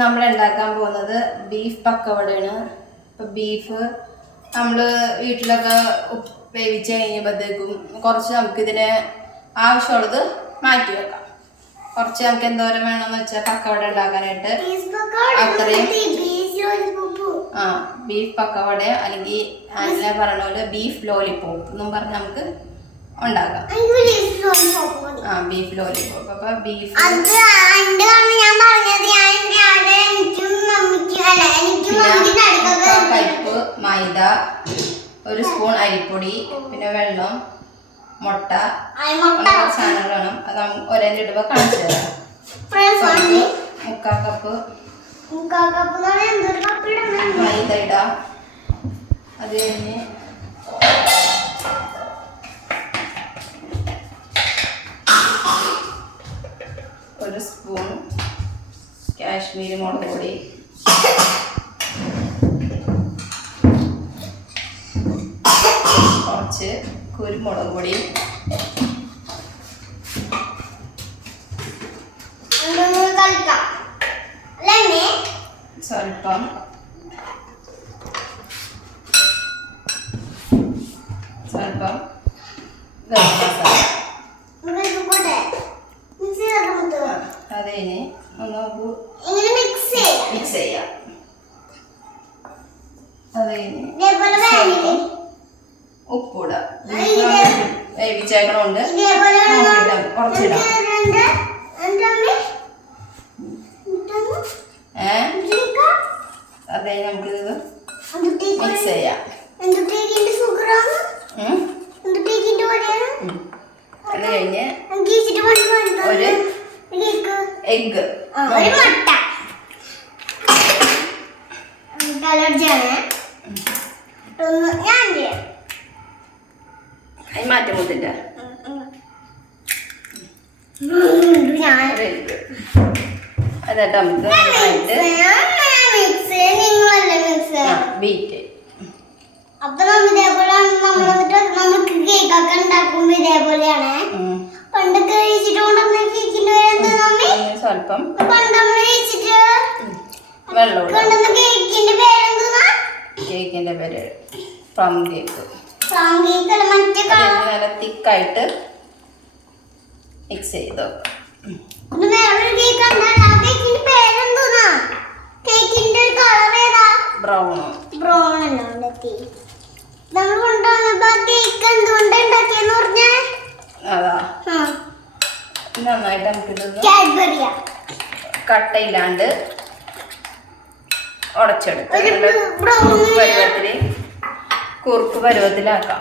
നമ്മൾ ഉണ്ടാക്കാൻ പോകുന്നത് ബീഫ് പക്കവടയാണ്. ഇപ്പോൾ ബീഫ് നമ്മൾ വീട്ടിലൊക്കെ വേവിച്ച് കഴിയുമ്പോഴത്തേക്കും കുറച്ച് നമുക്കിതിന് ആവശ്യമുള്ളത് മാറ്റി വെക്കാം. കുറച്ച് നമുക്ക് എന്തോരം വേണമെന്ന് വെച്ചാൽ പക്കവട ഉണ്ടാക്കാനായിട്ട് അത്രയും ബീഫ് പക്കവട അല്ലെങ്കിൽ അതിനെ പറഞ്ഞ പോലെ ബീഫ് ലോലിപോപ്പ് എന്നും പറഞ്ഞ് നമുക്ക് ഉണ്ടാക്കാം. Beef lollipop. അപ്പൊ ബീഫ് കയ്പ്പ്, മൈദ, ഒരു സ്പൂൺ അരിപ്പൊടി, പിന്നെ വെള്ളം, മുട്ട, സാധനങ്ങൾ വേണം. അത് നമുക്ക് ഒരേ ഇടുമ്പോൾ കാണിച്ചു തരാം. 3/4 കപ്പ് മൈദ ഇടാം. അത് കഴിഞ്ഞ് ഒരു സ്പൂൺ കാശ്മീരി മുളക് പൊടി, കുറച്ച് കുരുമുളക് പൊടി, സ്വല്പം ഗരം മസാല. അത് കഴിഞ്ഞ് ഒന്ന് മിക്സ് ചെയ്യാം. അത് കഴിഞ്ഞ് ഉപ്പിടാം. വേവിച്ചേക്കണോണ്ട് കുറച്ചിടാം. അതെ, നമുക്കിത് മിക്സ് ചെയ്യാം. അത് കഴിഞ്ഞ് ഒരു എഗ്, അതിന് മാറ്റം മുത്തില്ല. അതായിട്ട് നമുക്ക് ബീറ്റ്. അപ്പൊ ഇതേപോലെ നമുക്ക് കേക്കൊക്കെ ഉണ്ടാക്കുമ്പോ ഇതേപോലെയാണ്. പണ്ടൊക്കെ കഴിച്ചിട്ടുണ്ടെന്ന് കേക്കിന്റെ സ്വല്പം പണ്ട് നമ്മൾ കഴിച്ചിട്ട് വെള്ളം. കേക്കിന്റെ പേരെന്താ? കേക്കിന്റെ പേര് പ്ലം കേക്ക്. നല്ല തിക്കായിട്ട് മിക്സ് ചെയ്തോ. ബ്രൗൺ അതാ. നന്നായിട്ട് നമുക്കിത് കട്ടയില്ലാണ്ട് ഉടച്ചെടുത്ത് കുറുക്ക് പരുവത്തിലാക്കാം.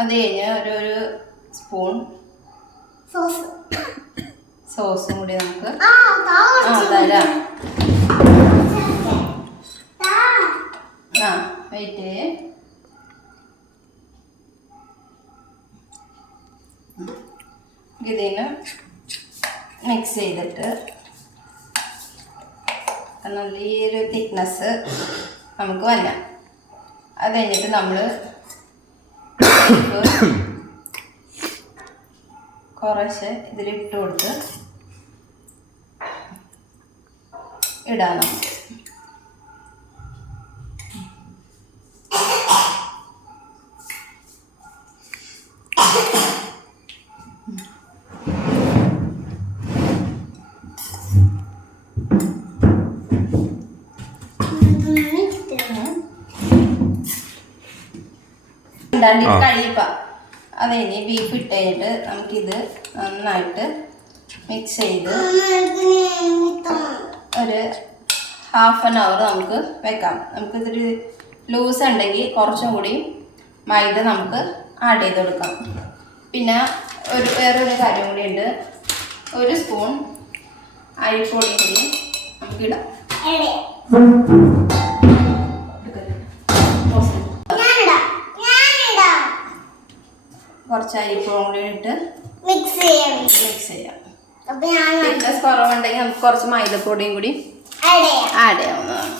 അത് കഴിഞ്ഞ് ഒരു സ്പൂൺ സോസും കൂടി നമുക്ക് തരാം. വെയിറ്റ്. ഇതിന് മിക്സ് ചെയ്തിട്ട് നല്ല ഈ ഒരു തിക്നെസ് നമുക്ക് വരാം. അത് കഴിഞ്ഞിട്ട് നമ്മൾ കുറച്ച് ഇതിലിട്ട് കൊടുത്ത് ഇടാം നമുക്ക്. കഴിയപ്പ അത് കഴിഞ്ഞ് ബീഫ് ഇട്ട് കഴിഞ്ഞിട്ട് നമുക്കിത് നന്നായിട്ട് മിക്സ് ചെയ്ത് ഒരു 1/2 hour നമുക്ക് വെക്കാം. നമുക്കിതൊരു ലൂസ് ഉണ്ടെങ്കിൽ കുറച്ചും കൂടി മൈദ നമുക്ക് ആഡ് ചെയ്ത് കൊടുക്കാം. പിന്നെ വേറൊരു കാര്യം കൂടി ഉണ്ട്. ഒരു സ്പൂൺ അരിപ്പൊടി കൂടി നമുക്കിടാം. കുറച്ച് അരിപ്പൊടി കൂടി ഇട്ട് മിക്സ് ചെയ്യാം. തിക്നെസ് കുറവുണ്ടെങ്കിൽ നമുക്ക് കുറച്ച് മൈദപ്പൊടിയും കൂടി ആഡ് ചെയ്യാവുന്നതാണ്.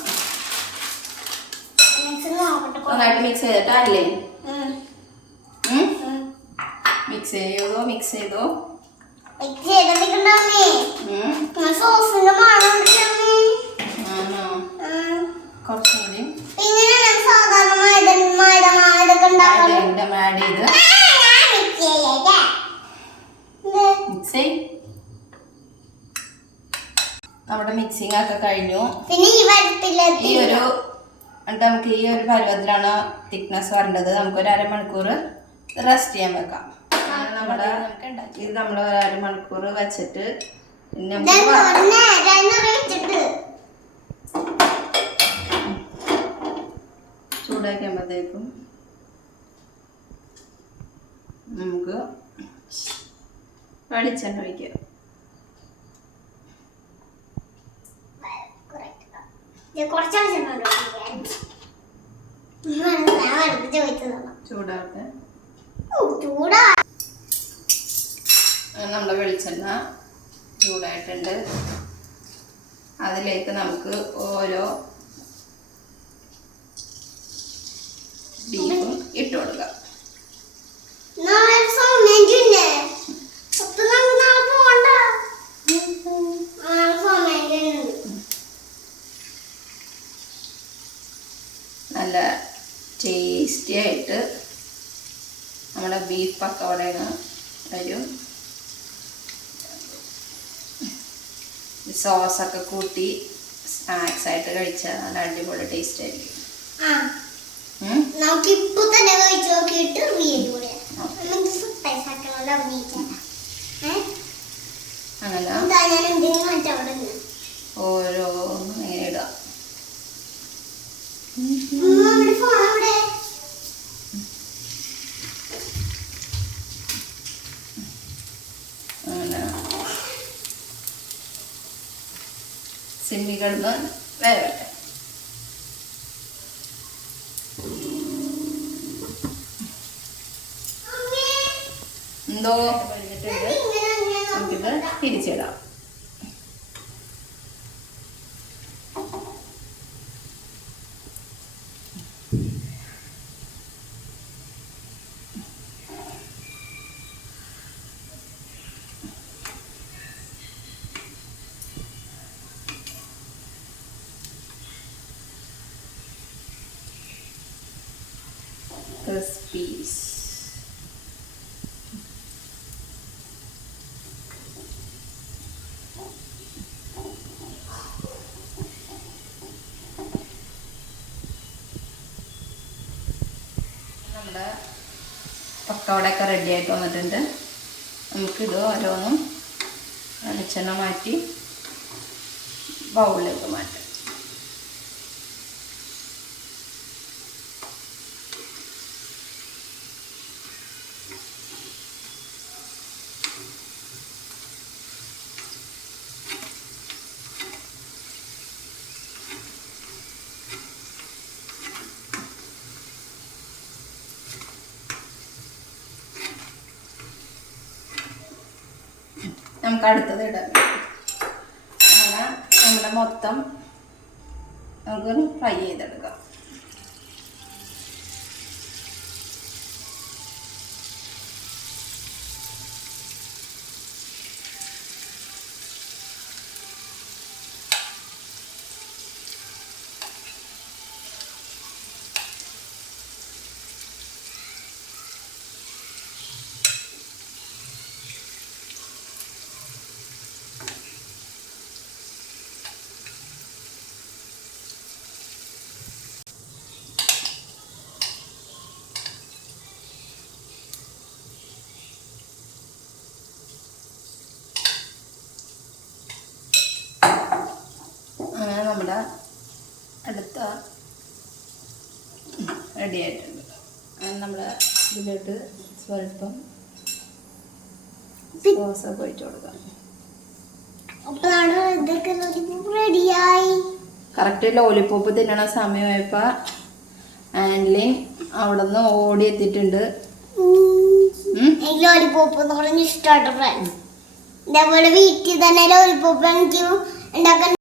നന്നായിട്ട് മിക്സ് ചെയ്തിട്ടല്ലേ ഉം. മിക്സ് ചെയ്തോ മിക്സ് ചെയ്തിട്ടുണ്ടാവുന്നേ ഉം. സോസിന്റെ മണം കിട്ടുന്നേ. ആണോ കുറച്ചും കൂടി ഇങ്ങനെയാണ് സാധാരണ ഇതൊക്കെ ഉണ്ടാക്കുന്നത്. ആഡ് ചെയ്ത് മിക്സ് ചെയ്. നമ്മുടെ മിക്സിംഗ് ഒക്കെ കഴിഞ്ഞു. പിന്നെ ഈ വരത്തില്ല ഈ ഒരു നമുക്ക് ഈ ഒരു പരുവത്തിലാണ് തിക്നെസ് വരേണ്ടത്. നമുക്കൊരു അരമണിക്കൂർ റെസ്റ്റ് ചെയ്യാൻ വെക്കാം. ഇത് നമ്മൾ ഒരു അരമണിക്കൂർ വെച്ചിട്ട് പിന്നെ ചൂടാക്കുമ്പോഴത്തേക്കും നമുക്ക് വെളിച്ചെണ്ണ ഒഴിക്കാം. ചൂടാവട്ടെ. നമ്മുടെ വെളിച്ചെണ്ണ ചൂടായിട്ടുണ്ട്. അതിലേക്ക് നമുക്ക് ഓരോ ബീഫും ഇട്ട് കൊടുക്കാം. നല്ല ടേസ്റ്റി ആയിട്ട് നമ്മുടെ ബീഫ് പക്കവട വരും. സോസൊക്കെ കൂട്ടി സ്നാക്സ് ആയിട്ട് കഴിച്ചാൽ നല്ല അടിപൊളി ടേസ്റ്റ് ആയിരിക്കും. നമുക്ക് ഇപ്പൊ തന്നെ കഴിച്ചു നോക്കിയിട്ട് അങ്ങനെ ഓരോന്നും ഇങ്ങനെ ഇടാം. അങ്ങനെ സിമ്മി കിടന്ന് വേവട്ടെ. എന്തോ കഴിഞ്ഞിട്ടുണ്ട്. നമുക്കിത് തിരിച്ചിടാം. Crispies. നമ്മുടെ പക്കവടയൊക്കെ റെഡി ആയിട്ട് വന്നിട്ടുണ്ട്. നമുക്കിത് ഓരോന്നും വെളിച്ചെണ്ണ മാറ്റി ബൗളിലേക്ക് മാറ്റാം. നമുക്ക് അടുത്തത് ഇടാം. അങ്ങനെ നമ്മുടെ മൊത്തം നമുക്കൊന്ന് ഫ്രൈ ചെയ്തെടുക്കാം. അങ്ങനെ നമ്മുടെ അടുത്ത റെഡി ആയിട്ടുണ്ട്. അങ്ങനെ നമ്മുടെ ഇതിലോട്ട് സ്വല്പം സോസൊക്കെ ഒഴിച്ച് കൊടുക്കാം. കറക്റ്റ് ലോലിപ്പോപ്പ് തിന്നണ സമയമായപ്പോൾ ആൻലിൻ അവിടെ നിന്ന് ഓടി എത്തിയിട്ടുണ്ട്. ലോലിപ്പോപ്പ് എന്ന് പറഞ്ഞ ഇഷ്ടമായിട്ട് ഫ്രണ്ട്സ്. ഇതേപോലെ വീട്ടിൽ തന്നെ ലോലിപ്പോപ്പ് എനിക്ക് ഉണ്ടാക്കാൻ